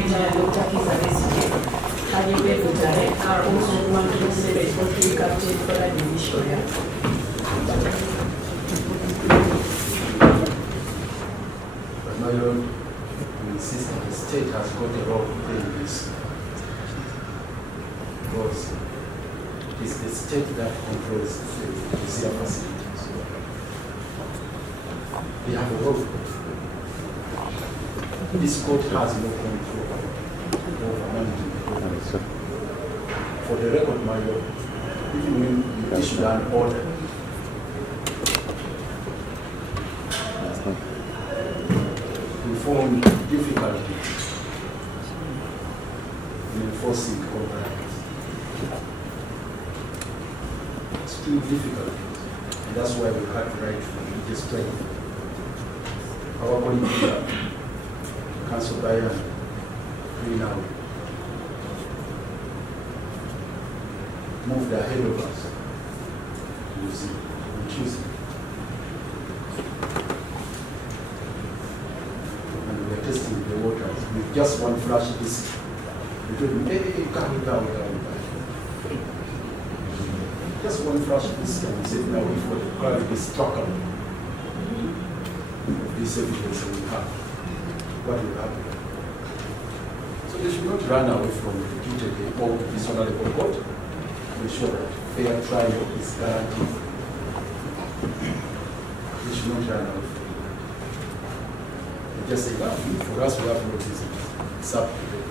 Retired Dr. Kizza Besigye and Obeid Lutale are also going to receive a trophy captain for the judiciary. But my Lord, we insist that the state has got a role to play in this. Because it's the state that controls the judicial facilities. They have a role. This court has no control over managing the court. For the record, my Lord, even when you issue an order, we found difficulty in enforcing compliance. It's too difficult, and that's why we had to write for the strength. Our colleague, Council Bayan, now moved ahead of us. You see, on Tuesday. And we are testing the waters with just one flash disk. We told him, hey, come down. Just one flash disk, and we said, now if we have this structure, this evidence we have, what will happen? So they should not run away from the duty they owe to this honorable court to ensure that fair trial is guaranteed. They should not run away from it. They just say, well, for us we have no business. It's up to them.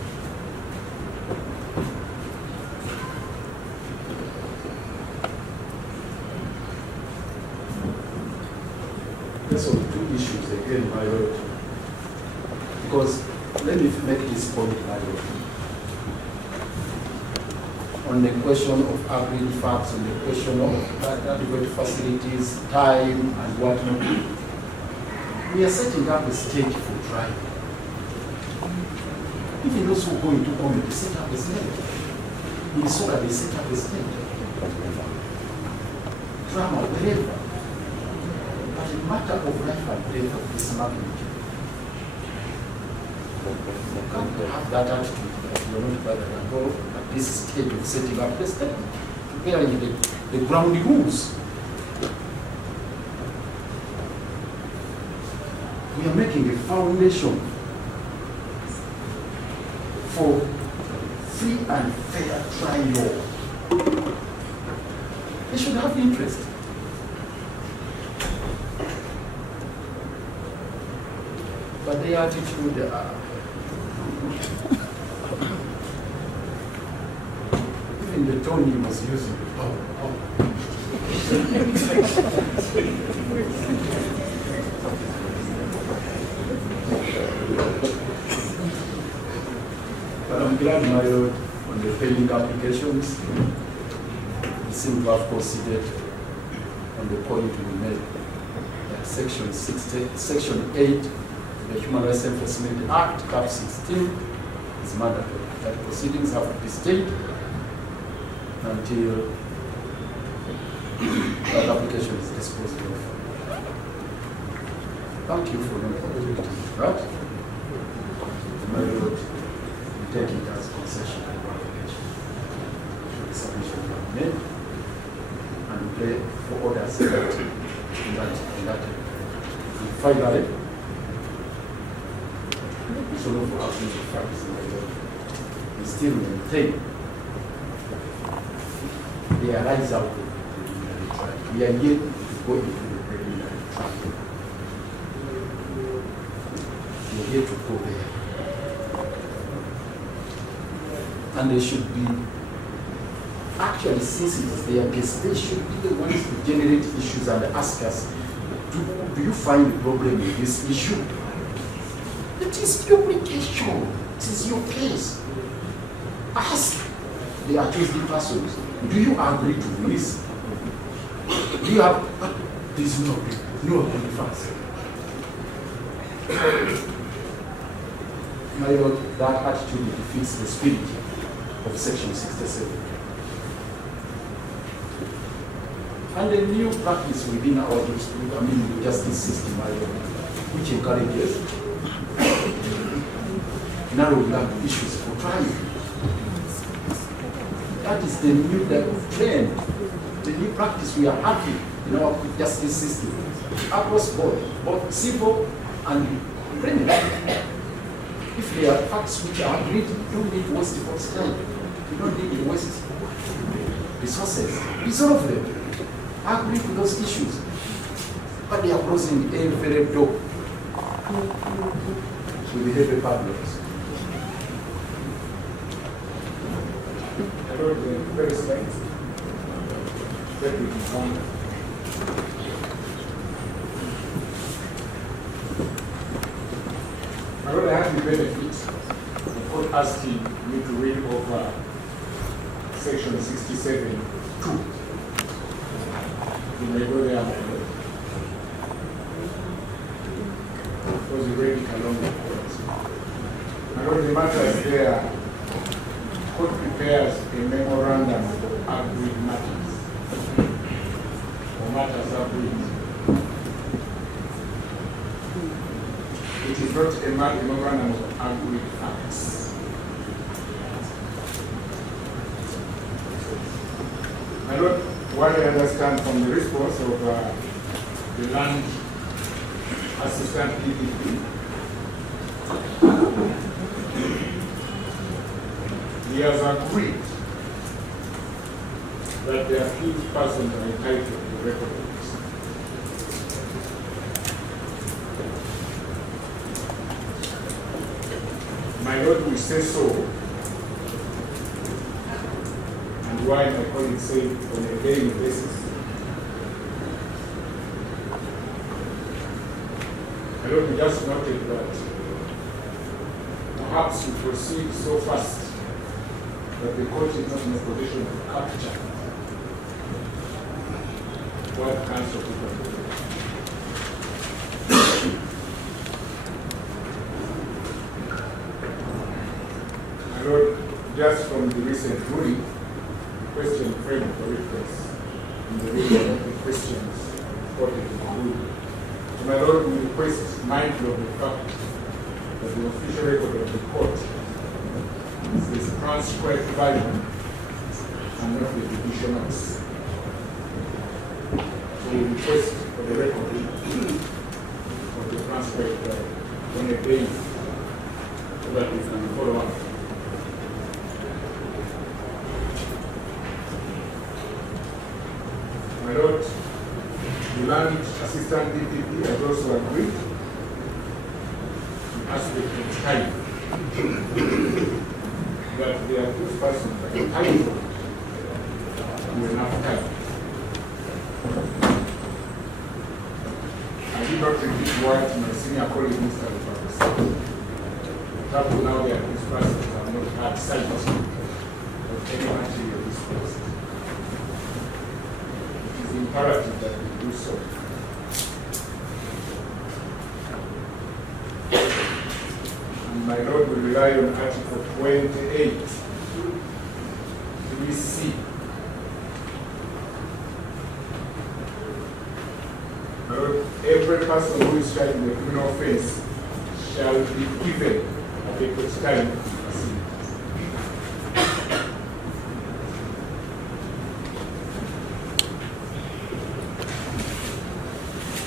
There's some two issues again, my Lord. Because let me make this point, my Lord. On the question of agreed facts, on the question of adequate facilities, time, and whatnot, we are setting up a stage for trial. Even those who go into court, they set up a stage. In Soka, they set up a stage. Drama, whatever. But a matter of life and death of this magnitude, you can't have that attitude that you're not bothered at all at this stage of setting up the state, preparing the ground rules. We are making a foundation for free and fair trial. They should have interest. But the attitude, even the tone he was using, But I'm glad, my Lord, on the pending applications, we seem to have considered on the point we made that Section 8 the Human Rights Enforcement Act, Cap 16, is mandatory. That proceedings have to be stayed until that application is disposed of. Thank you for not objecting to that. My Lord, we take it as concession and application for the submission we have made, and we pray for others in that. And finally, so no for absence of facts, we still maintain they arise out of the preliminary trial. We are yet to go into the preliminary trial. We are yet to go there. And they should be, actually, since it is their case, they should be the ones to generate issues and ask us, do you find a problem with this issue? It is your application. It is your case. Ask the accused persons, do you agree to this? Do you have, this is no defense. My Lord, that attitude defeats the spirit of Section 67. And a new practice within our justice system, my Lord, which encourages narrowing up issues for trial. That is the new trend, the new practice we are having in our justice system across board, both civil and criminal. If there are facts which are agreed, you don't need to waste the court's time. You don't need to waste resources. Resolve them. Agree to those issues. But they are closing every door with the heavy problems. I wrote the very slides that we can find. I wrote I have the benefit of court asking me to read over section 67(2). You may go there, my lord. Because you read it along with court. I wrote the matters there. Court prepares a memorandum of agreed matters, or matters agreed. It is not a memorandum of agreed facts. My lord, what I understand from the response of the land assistant DPP, he has agreed that the accused persons are entitled to record of this. My lord will say so, and why my colleagues say on a daily basis. My lord, we just noted that perhaps we proceed so fast that the court is not in a position to capture what counsel people do. My lord, just from the recent ruling, the question framed for reference in the reading of the questions quoted in the ruling. So my lord, we request, mindful of the fact that the official record of the court is transcribed value and not the judicial notes. So we request for the record of the transcribed value on a day so that we can follow up. My lord, the land assistant DPP has also agreed the aspect of time that the accused persons are entitled to enough time. I did not repeat what my senior colleague Mr. Lupaka said. Up to now, the accused persons have not had sight of any material discourse. It is imperative that we do so. My lord will rely on Article 28, 3C. My lord, every person who is tried in a criminal offense shall be given adequate time to proceed.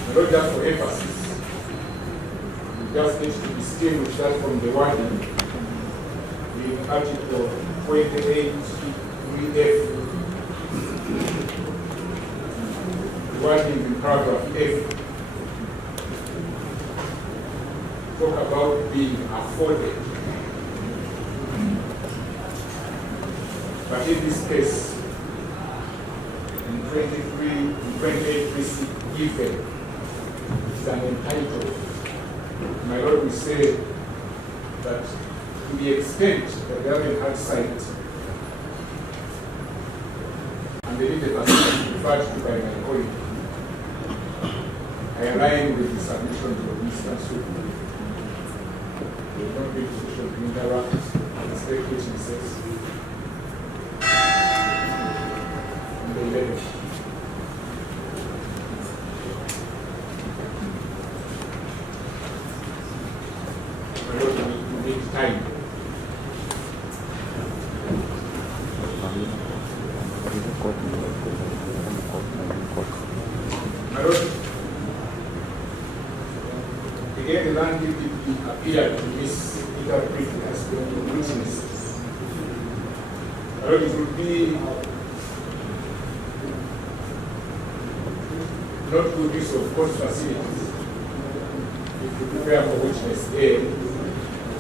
My lord, just for emphasis, just need to distinguish that from the wording in Article 28, 3F. The wording in paragraph F talk about being afforded. But in this case, in 28, 3C, given, it's an entitled. My lord will say that to the extent that they haven't had sight and they need a person referred to by my colleague, I align with the submission of Mr. Su. They will not be in a position to interact and state which he says. And they let it. need time. My Lord, again, the land appeared to misinterpret as being witnesses. My Lord, it would be not good use of court facilities if you prepare for witness A and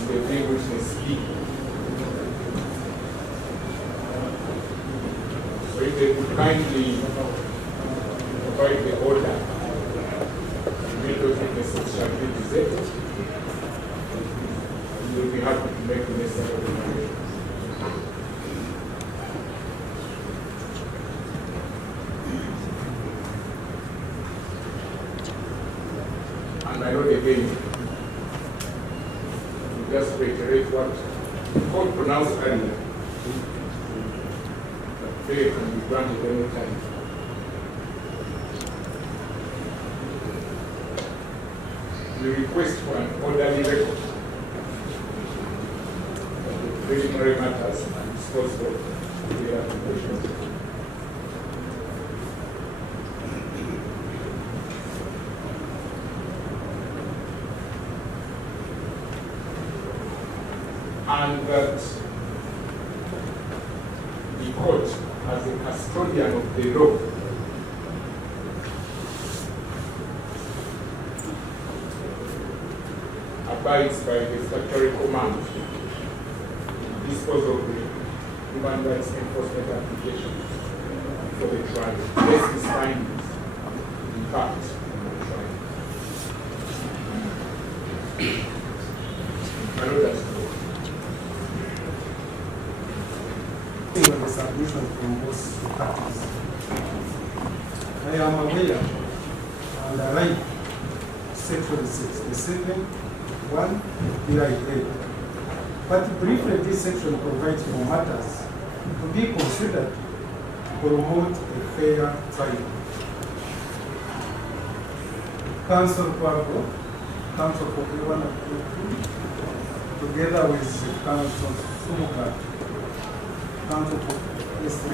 they bring witness B. So if they could kindly provide the order, make those witnesses shall be presented, we will be happy to make the necessary recommendation. And I know again, to just reiterate what the court pronounced earlier, that bail can be granted any time. We request for an orderly record of the preliminary matters and disposed of the application. And that the court, as a custodian of the law, abides by the statutory command to dispose of the human rights enforcement application for the trial. This is findings, in fact, in the trial. I know that's true. The submission from both parties. I am aware and I like section 67, 1, DIA. But briefly, this section provides for matters to be considered to promote a fair trial. Counsel Kwabo, Counsel for everyone, together with Counsel Sumuka, Counsel for S3,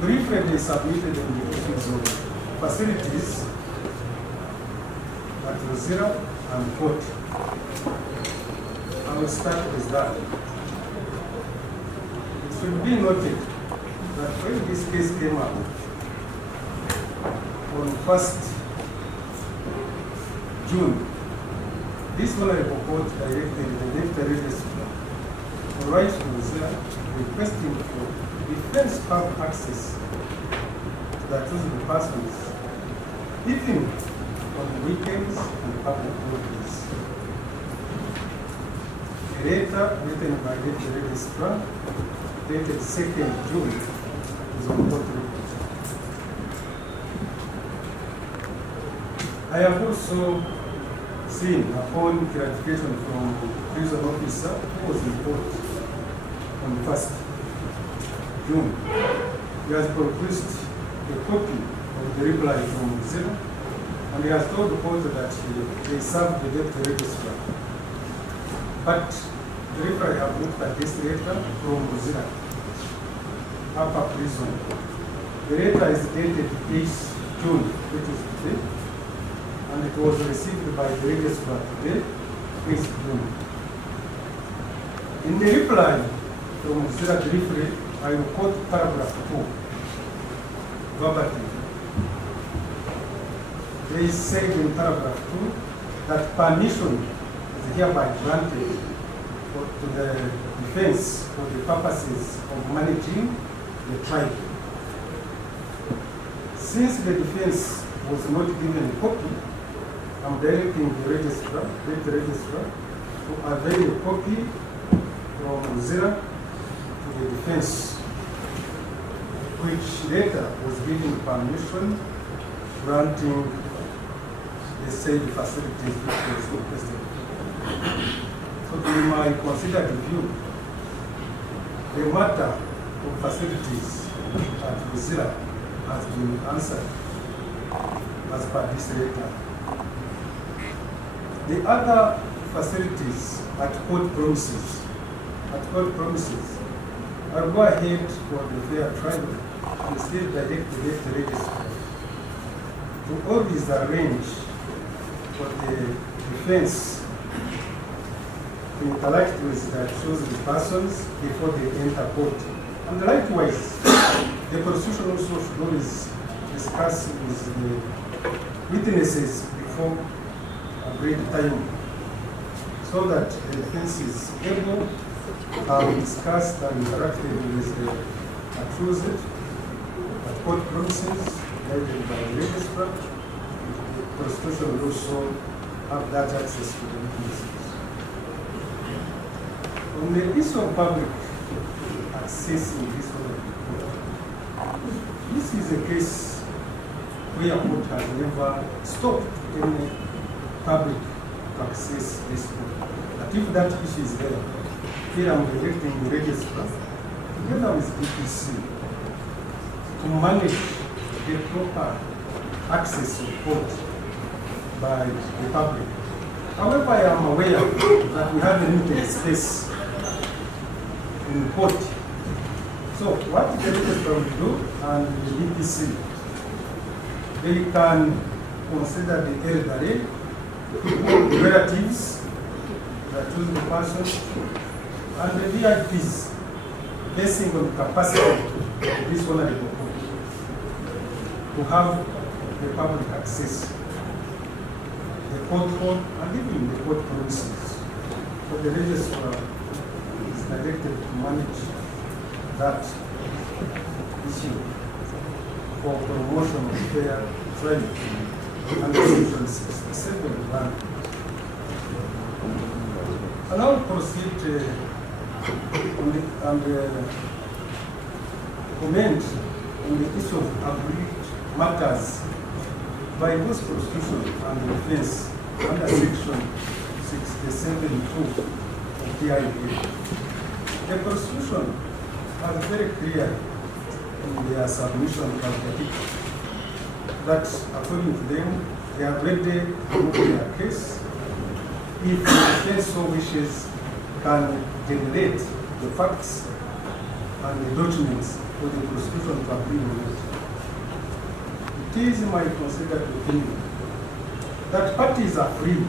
briefly they submitted in the issues of facilities at Rosira and court. I will start with that. It should be noted that when this case came up on 1st June, this honorable court directed the Deputy Registrar to write to Rosira requesting for defense to have access to the accused persons, even on weekends and public holidays. A letter written by the registrar dated 2nd June is on court record. I have also seen upon clarification from the prison officer who was in court on 1st June. He has produced a copy of the reply from Zero, and he has told the court that they served the deputy registrar. But the reply have looked at this letter from Zero, Upper Prison. The letter is dated 8th June, which is today, and it was received by the registrar today, 8th June. In the reply from Zero briefly, I will quote paragraph 2, verbatim. They said in paragraph 2 that permission is hereby granted to the defense for the purposes of managing the trial. Since the defense was not given a copy, I'm directing the registrar, to avail a copy from Zero to the defense, which later was given permission granting the said facilities which was requested. So in my considered view, the matter of facilities at Rosira has been answered as per this letter. The other facilities at court premises. I'll go ahead for the fair trial and still direct the left registrar to always arrange for the defense to interact with the chosen persons before they enter court. And likewise, the prosecution also should always discuss with the witnesses before agreed time, so that the defense is able to have discussed and interacted with the accused at court premises, guided by the registrar. The prosecution will also have that access to the witnesses. On the issue of public accessing this report, this is a case where court has never stopped any public to access this report. But if that issue is there, here I'm directing the registrar together with DPC to manage the proper access of court by the public. However, I am aware that we have a limited space in court. So what the registrar will do and the DPC, they can consider the elderly, the relatives, the chosen person, and the VIPs, basing on the capacity of this honorable court to have the public access, the court hall, and even the court premises. So the registrar is directed to manage that issue for promotion of fair trial under Section 67 plan. And I will proceed and comment on the issue of agreed matters by both prosecution and defense under Section 67(2) of DISGRACEFUL. The prosecution was very clear in their submission of the petition that, according to them, they are ready to move their case if the defense so wishes, can generate the facts and the documents for the prosecution to agree on it. It is my considered opinion that parties are free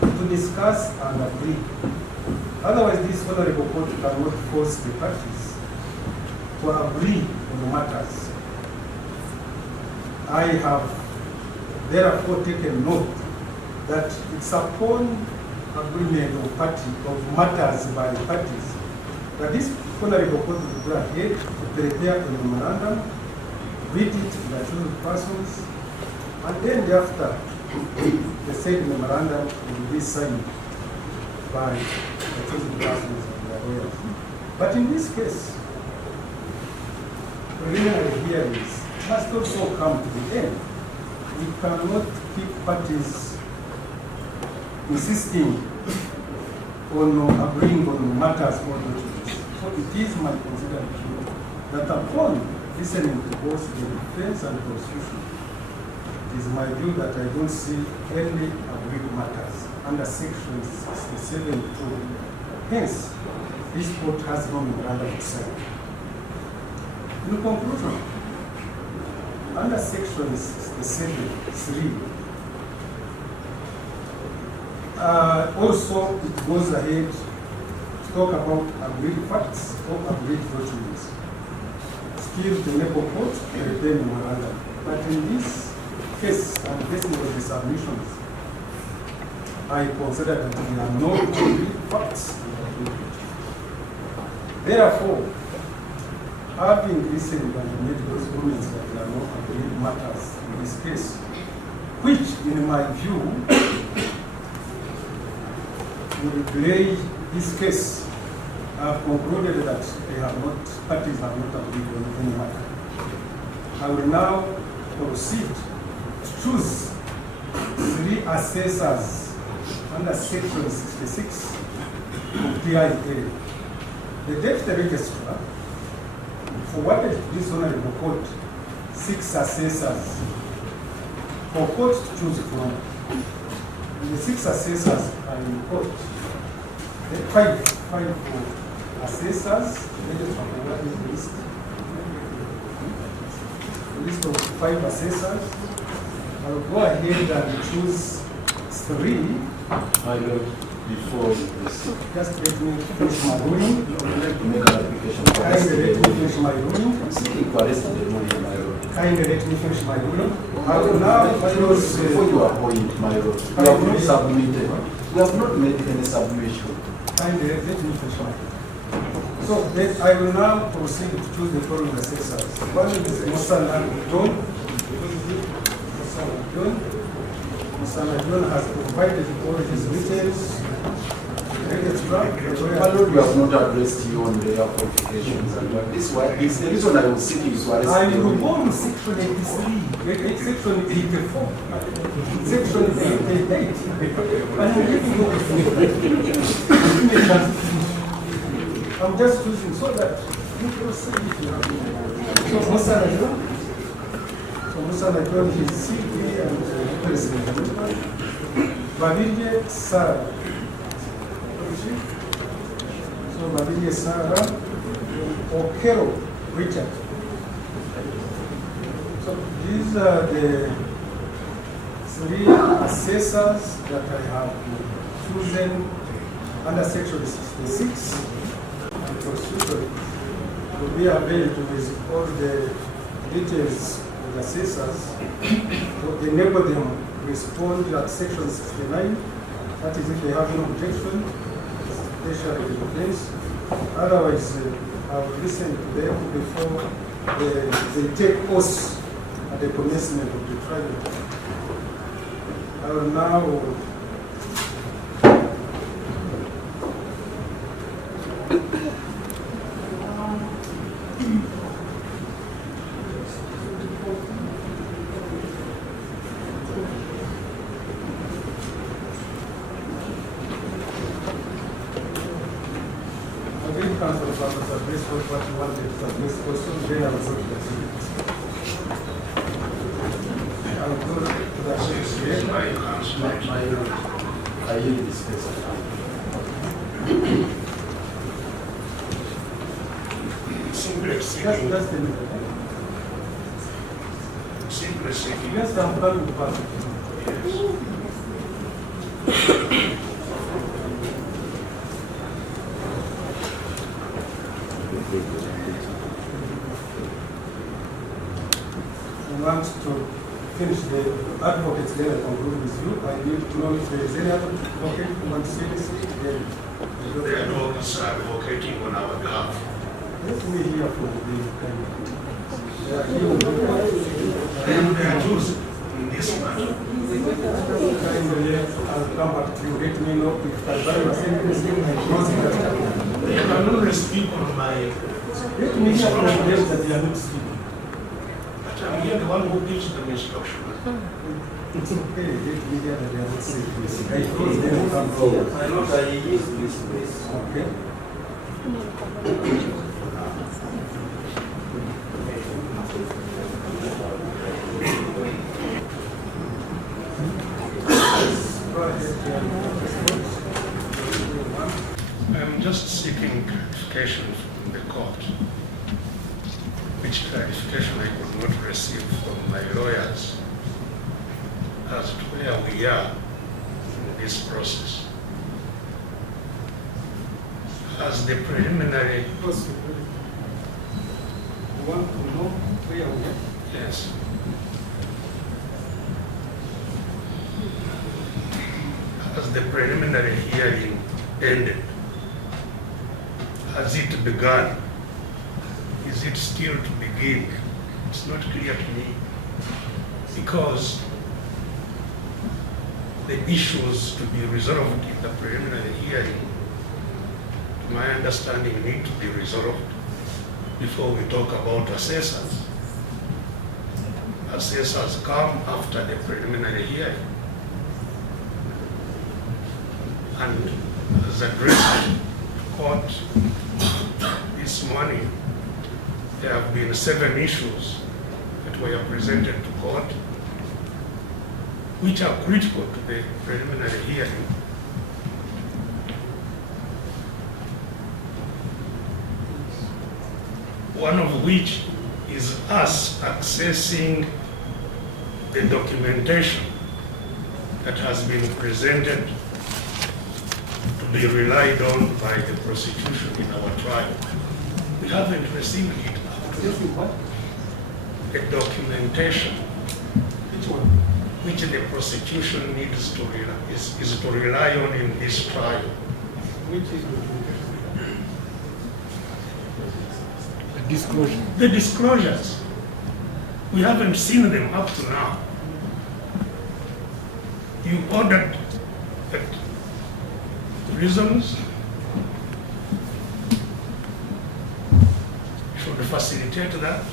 to discuss and agree. Otherwise, this honorable court cannot force the parties to agree on the matters. I have therefore taken note that it's upon agreement of matters by parties that this honorable court will go ahead to prepare a memorandum, read it to the chosen persons, and then thereafter the said memorandum will be signed by the chosen persons and their lawyers. But in this case, preliminary hearings must also come to the end. We cannot keep parties insisting on agreeing on matters or documents. So it is my consideration that upon listening to both the defense and prosecution, it is my view that I don't see any agreed matters under Section 67(2). Hence, this court has no memorandum to sign. In conclusion, under Section 67(3), also it goes ahead to talk about agreed facts or agreed documents. Still, the Nepal court prepare memorandum. But in this case, and based on the submissions, I consider that there are no agreed facts. Therefore, having listened and made those comments that there are no agreed matters in this case, which, in my view, would play this case, I have concluded that parties have not agreed on any matter. I will now proceed to choose 3 assessors under Section 66 of DIA. The deputy registrar forwarded to this honorable court 6 assessors for court to choose from. the 6 assessors are in court. The five assessors, let us talk about this list. A list of 5 assessors. I'll go ahead and choose 3. My Lord, before this, Just let me finish my ruling. I would like to make an application for Kindly let me finish my ruling. I'm seeking to arrest the ruling, my Lord. Kindly let me finish my ruling. I will now close. Before you appoint, my Lord, we have not submitted. We have not made any submission. Kindly let me finish my ruling. So I will now proceed to choose the following assessors. One is Musana John. Musana John has provided all his details. My Lord, we have not addressed you on the qualifications. And this why it's the reason I was seeking is to arrest I the will ruling. go on section 83, section 84, section 88. And I'm giving you I'm just choosing so that you proceed if you have. So Musa Najon, his CV and president. Besigye Sarah. So Besigye Sarah, Okero Richard. So these are the 3 assessors that I have chosen under section 66. And prosecutor will be available with all the details of the assessors to enable them to respond at section 69. That is if they have no objection, especially the defense. Otherwise, I will listen to them before they take oath at the commencement of the trial. I will now Council of Governments address what you wanted to address question, then I will go to the subject. I will go to the subject. My Lord, I yield this case. Just a minute. Simply seeking. Yes, I'm coming back. I want to finish the advocates, then I conclude with you. I need to know if there is any other advocate who wants to say this. Then The advocates are advocating on our behalf. let me hear from the They are chosen in this matter. I'll come back to you. Let me know if I buy myself anything. I close that. They can only speak on my. Let me hear from them that they are not speaking. But I'm here the one who gives them instruction. It's okay. Let me hear that they are not speaking. I close them and come forward. My Lord, I use this place. Okay. I'm just seeking clarification from the court, which clarification I could not receive from my lawyers as to where we are in this process. As the preliminary, You want to know where we are? yes, as the preliminary hearing ended, has it begun? Is it still to begin? It's not clear to me, because the issues to be resolved in the preliminary hearing, to my understanding, need to be resolved before we talk about assessors. Assessors come after the preliminary hearing. And as addressed to court this morning, there have been 7 issues that were presented to court, which are critical to the preliminary hearing. One of which is us accessing the documentation that has been presented to be relied on by the prosecution in our trial. We haven't received it. What? The documentation Which one? which the prosecution needs to is to rely on in this trial. Which is the Disclosure. The disclosures, we haven't seen them up to now. You ordered prisons should facilitate that.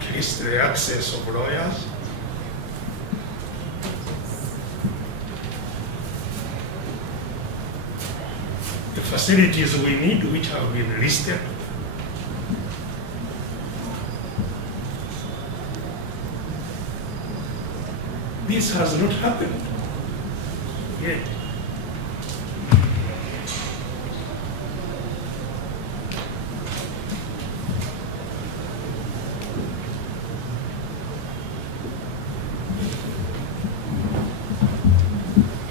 At least the access of lawyers. The facilities we need, which have been listed. This has not happened yet.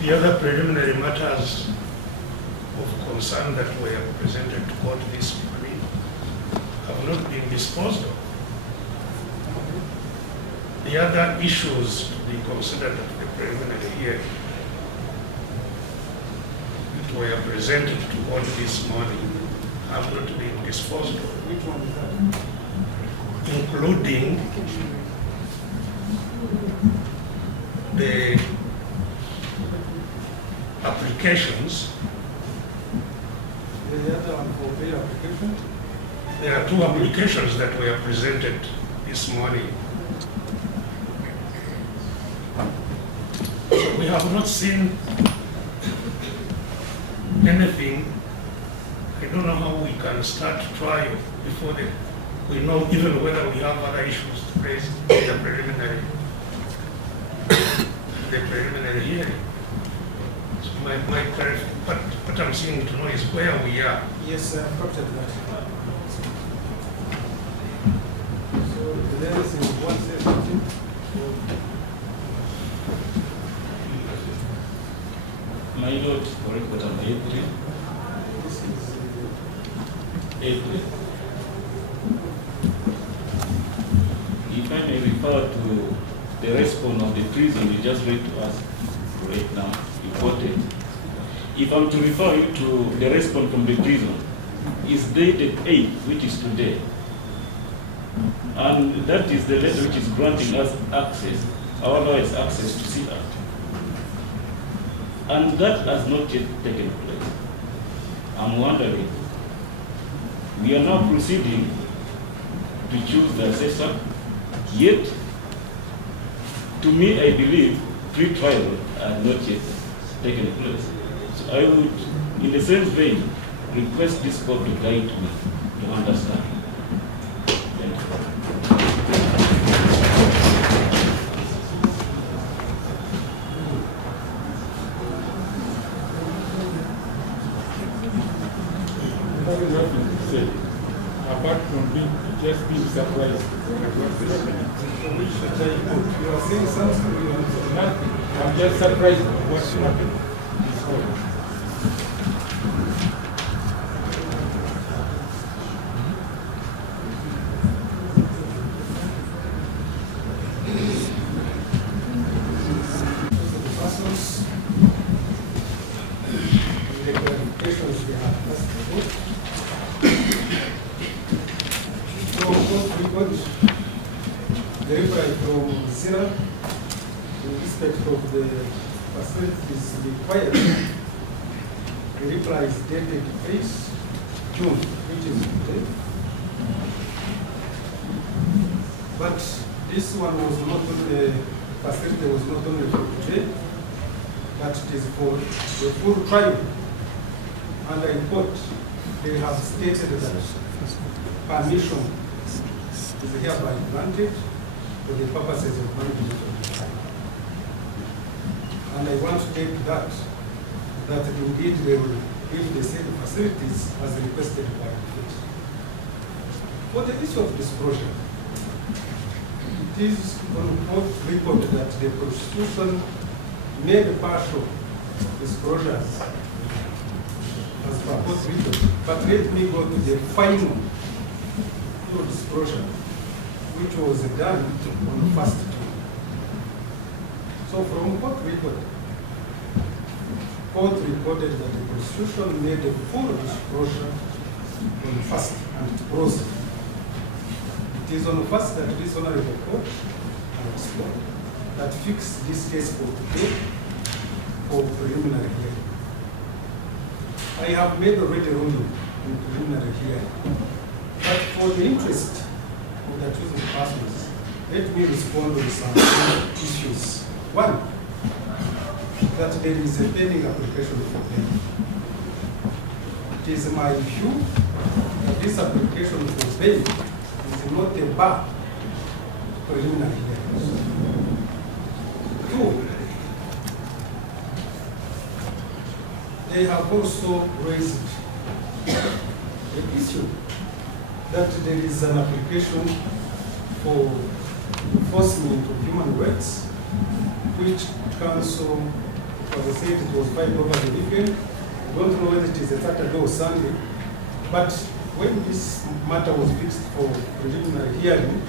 The other preliminary matters of concern that were presented to court this morning have not been disposed of. The other issues to be considered at the preliminary hearing that were presented to court this morning have not been disposed of. Which one is that? Including the applications. The other one for bail application? There are two applications that were presented this morning. We have not seen anything. I don't know how we can start trial before we know even whether we have other issues to raise in the preliminary hearing. So what I'm seeking to know is where we are. Yes, I've captured that. So there is in 117. My Lord, for record on April. This is April. If I may refer to the response of the prison you just read to us right now, reported. If I'm to refer you to the response from the prison, is dated 8, which is today. And that is the letter which is granting us access, our lawyers access to see that. And that has not yet taken place. I'm wondering, we are now proceeding to choose the assessor, yet, to me, I believe, pre-trial has not yet taken place. So I would, in the same vein, request this court to guide me to understand. Thank you. Nothing to say, apart from just being surprised at what's happening. You are saying something, you are Nothing. I'm just surprised at what's happening. It's all. persons, the clarifications we have asked for. So, we got the reply from Zira in respect of the facilities required. The reply is dated 8 June, which is today. But this one was not only, facility was not only for today, but it is for the full trial. And I quote, they have stated that permission is hereby granted for the purposes of management of the time. And I want to take that indeed they will give the same facilities as requested by the court. For the issue of disclosure, it is on court record that the prosecution made partial disclosures as per court record, but let me go to the final full disclosure, which was done on the first two. So from court record, court recorded that the prosecution made a full disclosure on the first and closed. It is on the first that this honorable court that fixed this case for today for preliminary hearing. I have made already ruling in preliminary hearing, but for the interest of the chosen persons, let me respond with some issues. One, that there is a pending application for bail. It is my view that this application for bail is not a bar to preliminary hearings. Two, they have also raised the issue that there is an application for enforcement of human rights, which council, as I said, it was filed over the weekend. I don't know whether it is a Saturday or Sunday, but when this matter was fixed for preliminary hearing,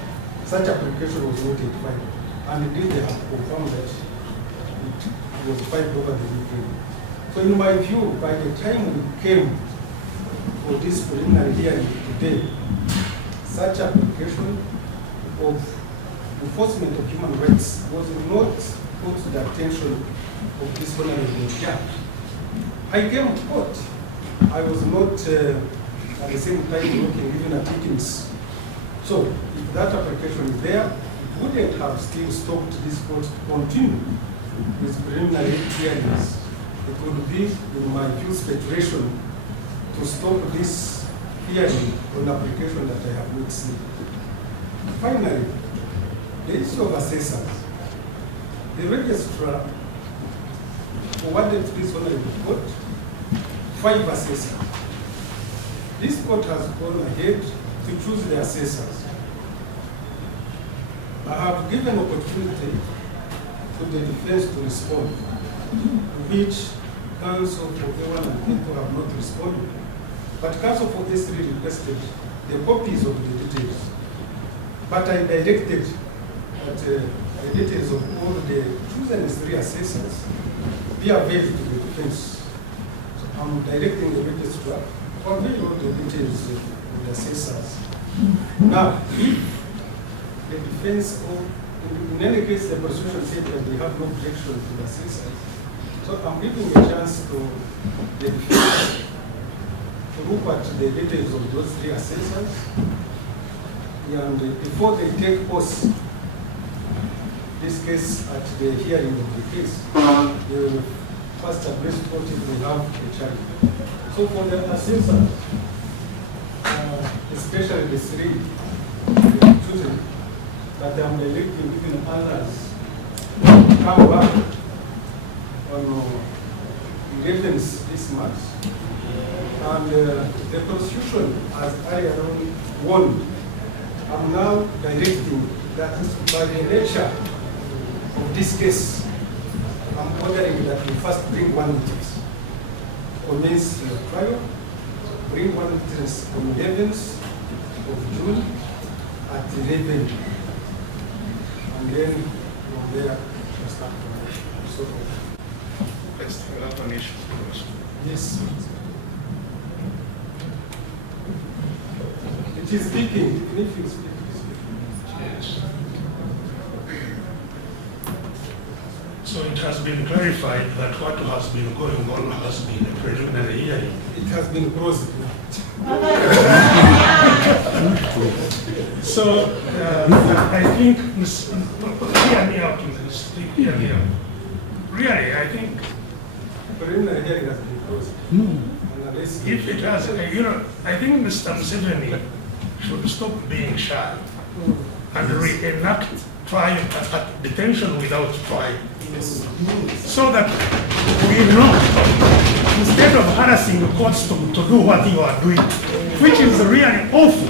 such application was not yet filed. And indeed they have confirmed that it was filed over the weekend. So in my view, by the time we came for this preliminary hearing today, such application of enforcement of human rights was not put to the attention of this honorable judge. I came to court. I was not at the same time looking even at Dickens. So if that application is there, it wouldn't have still stopped this court to continue with preliminary hearings. It would be, in my view, speculation to stop this hearing on application that I have not seen. Finally, the issue of assessors. The registrar forwarded to this honorable court 5 assessors. This court has gone ahead to choose the assessors. I have given opportunity to the defense to respond, which counsel for A1 and A2 have not responded. But counsel for A3 requested the copies of the details. But I directed that the details of all the chosen 3 assessors be available to the defense. So I'm directing the registrar to avail all the details of the assessors. Now, if the defense, or in any case, the prosecution said that they have no objection to the assessors, so I'm giving a chance to the defense to look at the details of those 3 assessors, and before they take post this case at the hearing of the case, they will first address court if they have a charge. So for the assessors, especially the 3 chosen, that I'm electing even others to come back on 11th this month. And the prosecution has earlier on warned. I'm now directing that by the nature of this case, I'm ordering that we first bring 1 witness. Commence the trial, bring 1 witness on 11th of June at 11. And then from there, we'll start to so Let's take up an issue first. yes. It is speaking, if you speak, it is speaking. Yes. So it has been clarified that what has been going on has been a preliminary hearing. It has been closed now. So I think, hear me out, hear me out. Really, I think Preliminary hearing has been closed. And unless if it has, I think Mr. Museveni should stop being shy and reenact trial at detention without trial. So that we know, instead of harassing the courts to do what you are doing, which is really awful.